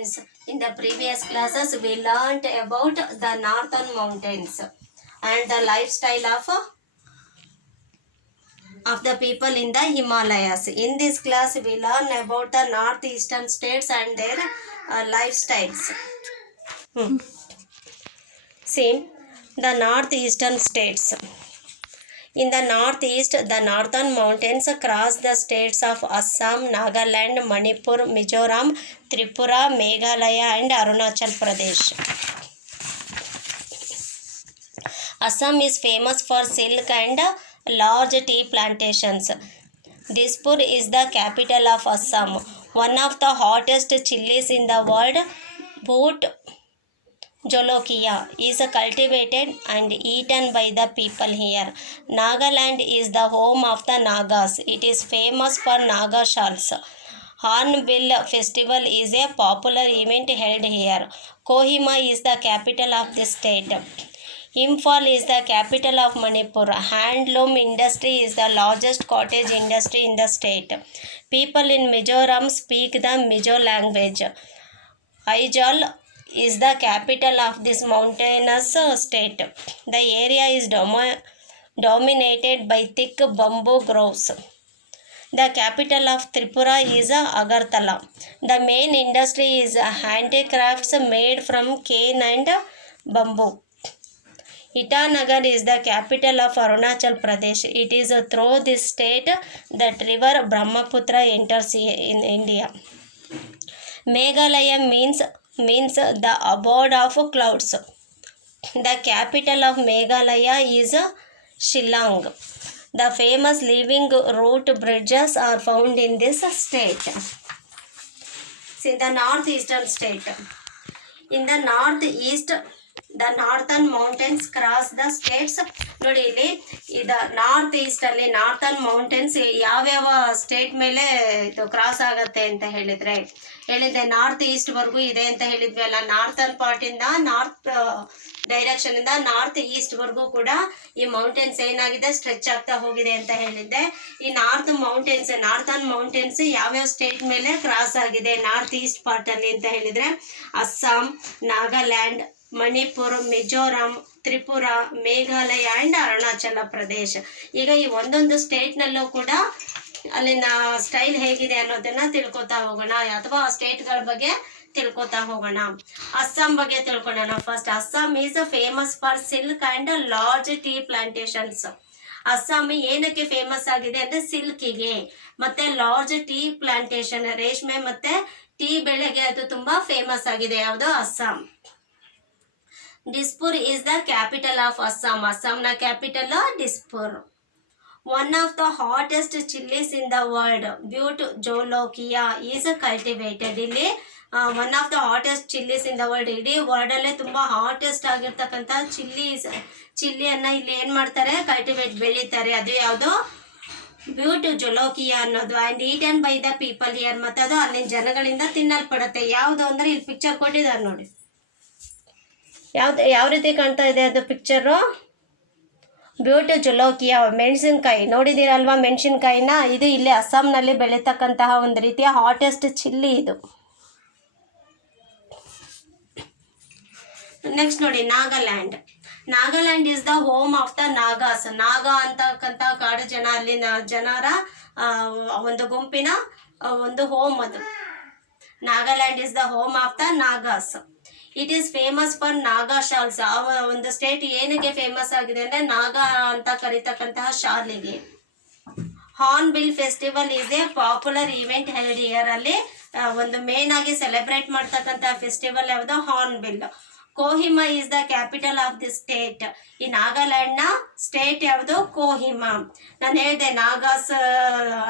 friends, in the previous classes we learnt about the northern mountains and the lifestyle of the people in the Himalayas. In this class we learn about the northeastern states and their lifestyles. See, the northeastern states. In the northeast, the northern mountains cross the states of Assam, Nagaland, Manipur, Mizoram, Tripura, Meghalaya and Arunachal Pradesh. Assam is famous for silk and large tea plantations. Dispur is the capital of Assam. One of the hottest chilies in the world, Bhut Jolokia, is cultivated and eaten by the people here. Nagaland is the home of the Nagas. It is famous for Naga shawls. Hornbill Festival is a popular event held here. Kohima is the capital of the state. Imphal is the capital of Manipur. Handloom industry is the largest cottage industry in the state. People in Mizoram speak the Mizo language. Aizawl is the capital of this mountainous state. The area is dominated by thick bamboo groves. The capital of Tripura is Agartala. The main industry is handicrafts made from cane and bamboo. Itanagar is the capital of Arunachal Pradesh. It is through this state that river Brahmaputra enters in India. Meghalaya means the abode of clouds. The capital of Meghalaya is Shillong. The famous living root bridges are found in this state. See, the northeastern state. In the northeast, the northern mountains cross the states. ನೋಡಿ ಇಲ್ಲಿ ಇದು north East ಅಲ್ಲಿ northern mountains ಯಾವ್ಯಾವ state ಮೇಲೆ ಇದು cross ಆಗತ್ತೆ ಅಂತ ಹೇಳಿದೆ ನಾರ್ತ್ ಈಸ್ಟ್ ವರ್ಗೂ ಇದೆ ಅಂತ ಹೇಳಿದ್ವಿ ಅಲ್ಲ. ನಾರ್ತನ್ ಪಾರ್ಟ್ ಇಂದ ನಾರ್ತ್ ಡೈರೆಕ್ಷನ್ ಇಂದ ನಾರ್ತ್ ಈಸ್ಟ್ ವರ್ಗೂ ಕೂಡ ಈ ಮೌಂಟೇನ್ಸ್ ಏನಾಗಿದೆ ಸ್ಟ್ರೆಚ್ ಆಗ್ತಾ ಹೋಗಿದೆ ಅಂತ ಹೇಳಿದ್ದೆ. ಈ ನಾರ್ತನ್ ಮೌಂಟೇನ್ಸ್ ಯಾವ್ಯಾವ ಸ್ಟೇಟ್ ಮೇಲೆ ಕ್ರಾಸ್ ಆಗಿದೆ ನಾರ್ತ್ ಈಸ್ಟ್ ಪಾರ್ಟ್ ಅಲ್ಲಿ ಅಂತ ಹೇಳಿದ್ರೆ ಅಸ್ಸಾಂ, ನಾಗಾಲ್ಯಾಂಡ್, ಮಣಿಪುರ್, ಮಿಜೋರಾಂ, ತ್ರಿಪುರ, ಮೇಘಾಲಯ ಆ್ಯಂಡ್ ಅರುಣಾಚಲ ಪ್ರದೇಶ್. ಈಗ ಈ ಒಂದೊಂದು ಸ್ಟೇಟ್ನಲ್ಲೂ ಕೂಡ ಅಲ್ಲಿನ ಸ್ಟೈಲ್ ಹೇಗಿದೆ ಅನ್ನೋದನ್ನ ತಿಳ್ಕೊತಾ ಹೋಗೋಣ, ಅಥವಾ ಆ ಸ್ಟೇಟ್ಗಳ ಬಗ್ಗೆ ತಿಳ್ಕೊತಾ ಹೋಗೋಣ. ಅಸ್ಸಾಂ ಬಗ್ಗೆ ತಿಳ್ಕೊಳ್ಳೋಣ first. Assam is famous for silk and large tea Plantations. Assam ಏನಕ್ಕೆ ಫೇಮಸ್ ಆಗಿದೆ ಅಂದ್ರೆ ಸಿಲ್ಕಿಗೆ ಮತ್ತೆ ಲಾರ್ಜ್ ಟೀ ಪ್ಲಾಂಟೇಶನ್, ರೇಷ್ಮೆ ಮತ್ತೆ ಟೀ ಬೆಳೆಗೆ ಅದು ತುಂಬಾ ಫೇಮಸ್ ಆಗಿದೆ. ಯಾವುದು? Assam. Dispur is the capital of Assam. Assamನ capital Dispur. One of the hottest chilies in the world, Bhut Jolokia, is cultivated. ಇಲ್ಲಿ one of the hottest chillies in the world. ಇಡೀ world ಅಲ್ಲೇ ತುಂಬಾ hottest ಆಗಿರ್ತಕ್ಕಂಥ ಚಿಲ್ಲಿಯನ್ನ ಇಲ್ಲಿ ಏನ್ ಮಾಡ್ತಾರೆ, ಕಲ್ಟಿವೇಟ್ ಬೆಳೀತಾರೆ. ಅದು ಯಾವುದು? ಬ್ಯೂಟ್ ಜೊಲೋಕಿಯಾ ಅನ್ನೋದು. And eaten by the people here. ಮತ್ತು ಅದು ಅಲ್ಲಿನ ಜನಗಳಿಂದ ತಿನ್ನಲ್ಪಡುತ್ತೆ. ಯಾವುದು ಅಂದ್ರೆ ಇಲ್ಲಿ ಪಿಕ್ಚರ್ ಕೊಟ್ಟಿದ್ದಾರೆ ನೋಡಿ. ಯಾವ ರೀತಿ ಕಾಣ್ತಾ ಇದೆ ಅದು ಪಿಕ್ಚರು? ಬ್ಯೂಟ್ ಜೊಲೋಕಿಯಾ, ಮೆಣಸಿನ್ಕಾಯಿ ನೋಡಿದ್ದೀರಲ್ವಾ ಮೆಣಸಿನ್ಕಾಯಿನ. ಇದು ಇಲ್ಲಿ ಅಸ್ಸಾಂನಲ್ಲಿ ಬೆಳೀತಕ್ಕಂತಹ ಒಂದು ರೀತಿಯ ಹಾಟೆಸ್ಟ್ ಚಿಲ್ಲಿ ಇದು. ನೆಕ್ಸ್ಟ್ ನೋಡಿ, Nagaland is the home of the Nagas. Naga ಅಂತಕ್ಕಂಥ ಕಾಡು ಜನ, ಅಲ್ಲಿನ ಜನರ ಒಂದು ಗುಂಪಿನ ಒಂದು ಹೋಮ್ ಅದು. Nagaland is the home of the Nagas. It is famous for Naga shawls. ಆ ಒಂದು ಸ್ಟೇಟ್ ಏನಕ್ಕೆ ಫೇಮಸ್ ಆಗಿದೆ ಅಂದ್ರೆ ನಾಗಾ ಅಂತ ಕರೀತಕ್ಕಂತಹ ಶಾಲಿಗೆ. Hornbill festival is A popular event held year. ಅಲ್ಲಿ ಒಂದು ಮೇನ್ ಆಗಿ ಸೆಲೆಬ್ರೇಟ್ ಮಾಡ್ತಕ್ಕಂತಹ ಫೆಸ್ಟಿವಲ್ ಯಾವುದು? Hornbill. Kohima is the capital of the state. ಈ ನಾಗಾಲ್ಯಾಂಡ್ ನ ಸ್ಟೇಟ್ ಯಾವುದು? ಕೋಹಿಮಾ. ನಾನು ಹೇಳಿದೆ ನಾಗಾಸ್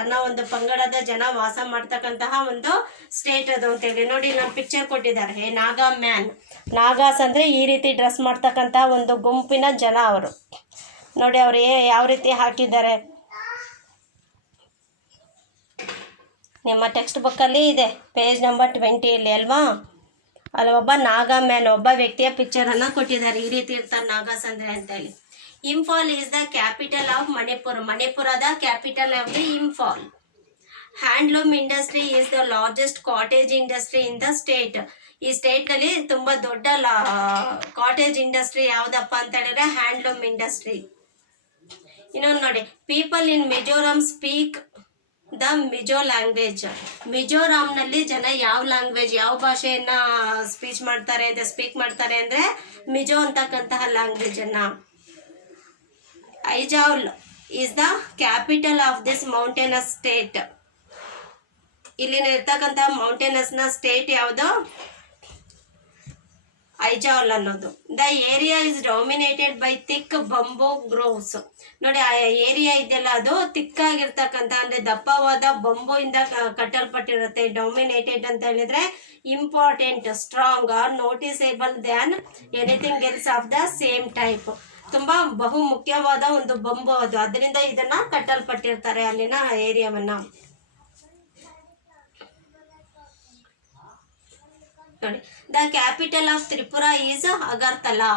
ಅನ್ನೋ ಒಂದು ಪಂಗಡದ ಜನ ವಾಸ ಮಾಡ್ತಕ್ಕಂತಹ ಒಂದು ಸ್ಟೇಟ್ ಅದು ಅಂತೇಳಿ. ನೋಡಿ, ನಾನು ಪಿಕ್ಚರ್ ಕೊಟ್ಟಿದ್ದಾರೆ. ನಾಗಾ ಮ್ಯಾನ್, ನಾಗಾಸ್ ಅಂದ್ರೆ ಈ ರೀತಿ ಡ್ರೆಸ್ ಮಾಡ್ತಕ್ಕಂತಹ ಒಂದು ಗುಂಪಿನ ಜನ ಅವರು. ನೋಡಿ ಅವ್ರು ಯಾವ ರೀತಿ ಹಾಕಿದ್ದಾರೆ. ನಿಮ್ಮ ಟೆಕ್ಸ್ಟ್ ಬುಕ್ಕಲ್ಲಿ ಇದೆ, ಪೇಜ್ ನಂಬರ್ 20 ಅಲ್ವಾ? ಅಲ್ಲಿ ಒಬ್ಬ ನಾಗಾ ಮ್ಯಾನ್, ಒಬ್ಬ ವ್ಯಕ್ತಿಯ ಪಿಕ್ಚರನ್ನು ಕೊಟ್ಟಿದ್ದಾರೆ. ಈ ರೀತಿ ಇರ್ತಾರೆ ನಾಗಾಸ್ ಅಂದರೆ ಅಂತೇಳಿ. Imphal is the capital of Manipur. ಮಣಿಪುರದ ಕ್ಯಾಪಿಟಲ್ ಯಾವುದು? Imphal. Handloom industry is the largest cottage industry in the state. ಈ ಸ್ಟೇಟ್ನಲ್ಲಿ ತುಂಬ ದೊಡ್ಡ ಕಾಟೇಜ್ ಇಂಡಸ್ಟ್ರಿ ಯಾವುದಪ್ಪ ಅಂತ ಹೇಳಿದ್ರೆ ಹ್ಯಾಂಡ್ಲೂಮ್ ಇಂಡಸ್ಟ್ರಿ. ಇನ್ನೊಂದು ನೋಡಿ, people in Mizoram speak the Mizo language. ಮಿಜೋರಾಮ್ನಲ್ಲಿ ಜನ ಯಾವ ಲ್ಯಾಂಗ್ವೇಜ್, ಯಾವ ಭಾಷೆಯನ್ನ ಸ್ಪೀಕ್ ಮಾಡ್ತಾರೆ ಅಂದರೆ ಮಿಜೋ ಅಂತಕ್ಕಂತಹ ಲ್ಯಾಂಗ್ವೇಜನ್ನು. Aizawl is the capital of this mountainous state. ಇಲ್ಲಿನ ಇರ್ತಕ್ಕಂತಹ ಮೌಂಟೇನಸ್ನ ಸ್ಟೇಟ್ ಯಾವುದು? ಐಜಾವ್ಲ್ ಅನ್ನೋದು. The area is dominated by thick bamboo groves. ನೋಡಿ, ಆ ಏರಿಯಾ ಇದೆಯಲ್ಲ ಅದು ತಿಕ್ಕಾಗಿರ್ತಕ್ಕಂಥ ಅಂದರೆ ದಪ್ಪವಾದ ಬಂಬುಯಿಂದ ಕಟ್ಟಲ್ಪಟ್ಟಿರುತ್ತೆ. ಡಾಮಿನೇಟೆಡ್ ಅಂತ ಹೇಳಿದ್ರೆ important, strong or noticeable than anything else of the same type. ತುಂಬ ಬಹು ಮುಖ್ಯವಾದ ಒಂದು ಬಂಬು ಅದು, ಅದರಿಂದ ಇದನ್ನ ಕಟ್ಟಲ್ಪಟ್ಟಿರ್ತಾರೆ ಅಲ್ಲಿನ ಏರಿಯಾವನ್ನ. ನೋಡಿ, the capital of Tripura is Agartala.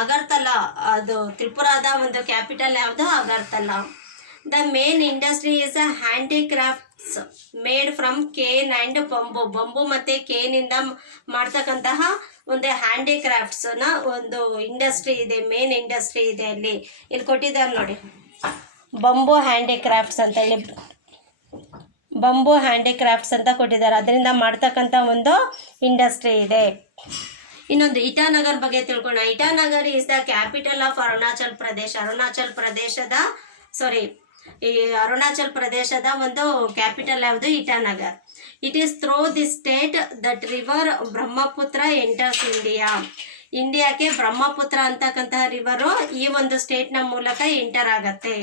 Agartala ಅದು ತ್ರಿಪುರಾದ ಒಂದು ಕ್ಯಾಪಿಟಲ್ ಯಾವುದು? Agartala. The main industry is handicrafts made from cane and bamboo. Bamboo ಮತ್ತು ಕೇನಿಂದ ಮಾಡ್ತಕ್ಕಂತಹ ಒಂದು ಹ್ಯಾಂಡಿಕ್ರಾಫ್ಟ್ಸ್ನ ಒಂದು ಇಂಡಸ್ಟ್ರಿ ಇದೆ, ಮೇನ್ ಇಂಡಸ್ಟ್ರಿ ಇದೆ ಅಲ್ಲಿ. ಇಲ್ಲಿ ಕೊಟ್ಟಿದ್ದಾರೆ ನೋಡಿ, ಬಂಬು ಹ್ಯಾಂಡಿಕ್ರಾಫ್ಟ್ಸ್ ಅಂತ ಹೇಳಿ, ಬಂಬು ಹ್ಯಾಂಡಿಕ್ರಾಫ್ಟ್ಸ್ ಅಂತ ಕೊಟ್ಟಿದ್ದಾರೆ. ಅದರಿಂದ ಮಾಡ್ತಕ್ಕಂಥ ಒಂದು ಇಂಡಸ್ಟ್ರಿ ಇದೆ. ಇನ್ನೊಂದು ಇಟಾನಗರ್ ಬಗ್ಗೆ ತಿಳ್ಕೊಳ್ಳೋಣ. Itanagar is the capital of Arunachal Pradesh. Arunachal ಪ್ರದೇಶದ ಒಂದು ಕ್ಯಾಪಿಟಲ್ ಯಾವುದು? Itanagar. It is through the state that river Brahmaputra enters India. ಇಂಡಿಯಾಕ್ಕೆ ಬ್ರಹ್ಮಪುತ್ರ ಅಂತಕ್ಕಂತಹ ರಿವರು ಈ ಒಂದು ಸ್ಟೇಟ್ನ ಮೂಲಕ ಎಂಟರ್ ಆಗತ್ತೆ,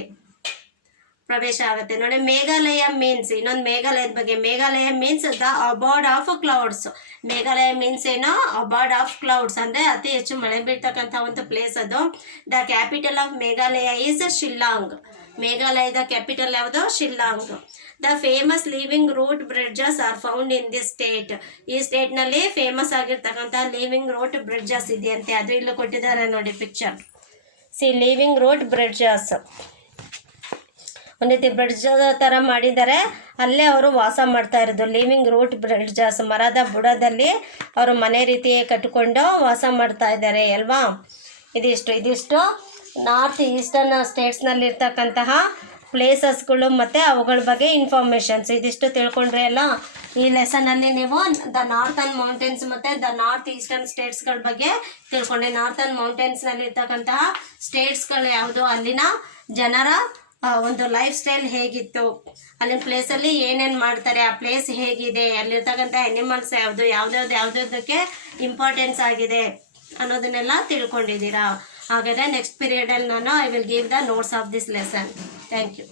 ಪ್ರವೇಶ ಆಗುತ್ತೆ. ನೋಡಿ, ಮೇಘಾಲಯ ಮೀನ್ಸ್, ಇನ್ನೊಂದು ಮೇಘಾಲಯದ ಬಗ್ಗೆ. Meghalaya means the abode of clouds. Meghalaya means ಏನೋ ಅಬಾರ್ಡ್ ಆಫ್ ಕ್ಲೌಡ್ಸ್ ಅಂದರೆ ಅತಿ ಹೆಚ್ಚು ಮಳೆ ಬೀಳ್ತಕ್ಕಂಥ ಒಂದು ಪ್ಲೇಸ್ ಅದು. The capital of Meghalaya is Shillong. ಮೇಘಾಲಯದ ಕ್ಯಾಪಿಟಲ್ ಯಾವುದು? Shillong. The famous living root bridges are found in this state. ಈ ಸ್ಟೇಟ್ನಲ್ಲಿ ಫೇಮಸ್ ಆಗಿರ್ತಕ್ಕಂಥ ಲಿವಿಂಗ್ ರೂಟ್ ಬ್ರಿಡ್ಜಸ್ ಇದೆಯಂತೆ. ಅದು ಇಲ್ಲೂ ಕೊಟ್ಟಿದ್ದಾರೆ ನೋಡಿ ಪಿಕ್ಚರ್. ಲಿವಿಂಗ್ ರೂಟ್ ಬ್ರಿಡ್ಜಸ್ ಒಂದು ರೀತಿ ಬ್ರಿಡ್ಜ್ ಥರ ಮಾಡಿದ್ದಾರೆ, ಅಲ್ಲೇ ಅವರು ವಾಸ ಮಾಡ್ತಾ ಇರೋದು. ಲಿವಿಂಗ್ ರೂಟ್ ಬ್ರಿಡ್ಜಸ್, ಮರದ ಬುಡದಲ್ಲಿ ಅವರು ಮನೆ ರೀತಿ ಕಟ್ಟಿಕೊಂಡು ವಾಸ ಮಾಡ್ತಾ ಇದ್ದಾರೆ ಅಲ್ವಾ. ಇದಿಷ್ಟು ನಾರ್ತ್ ಈಸ್ಟರ್ನ್ ಸ್ಟೇಟ್ಸ್ನಲ್ಲಿರ್ತಕ್ಕಂತಹ ಪ್ಲೇಸಸ್ಗಳು ಮತ್ತು ಅವುಗಳ ಬಗ್ಗೆ ಇನ್ಫಾರ್ಮೇಷನ್ಸ್. ಇದಿಷ್ಟು ತಿಳ್ಕೊಂಡ್ರೆ ಅಲ್ಲ, ಈ ಲೆಸನಲ್ಲಿ ನೀವು ದ ನಾರ್ತನ್ ಮೌಂಟೇನ್ಸ್ ಮತ್ತು ದ ನಾರ್ತ್ ಈಸ್ಟರ್ನ್ ಸ್ಟೇಟ್ಸ್ಗಳ ಬಗ್ಗೆ ತಿಳ್ಕೊಂಡ್ರೆ. ನಾರ್ತನ್ ಮೌಂಟೇನ್ಸ್ನಲ್ಲಿರ್ತಕ್ಕಂತಹ ಸ್ಟೇಟ್ಸ್ಗಳು ಯಾವುದು, ಅಲ್ಲಿನ ಜನರ ಒಂದು ಲೈಫ್ ಸ್ಟೈಲ್ ಹೇಗಿತ್ತು, ಅಲ್ಲಿನ ಪ್ಲೇಸಲ್ಲಿ ಏನೇನು ಮಾಡ್ತಾರೆ, ಆ ಪ್ಲೇಸ್ ಹೇಗಿದೆ, ಅಲ್ಲಿರ್ತಕ್ಕಂಥ ಅನಿಮಲ್ಸ್ ಯಾವುದಕ್ಕೆ ಇಂಪಾರ್ಟೆನ್ಸ್ ಆಗಿದೆ ಅನ್ನೋದನ್ನೆಲ್ಲ ತಿಳ್ಕೊಂಡಿದ್ದೀರಾ. ಹಾಗಾದರೆ ನೆಕ್ಸ್ಟ್ ಪೀರಿಯಡಲ್ಲಿ ನಾನು I will give the notes of this lesson. Thank you.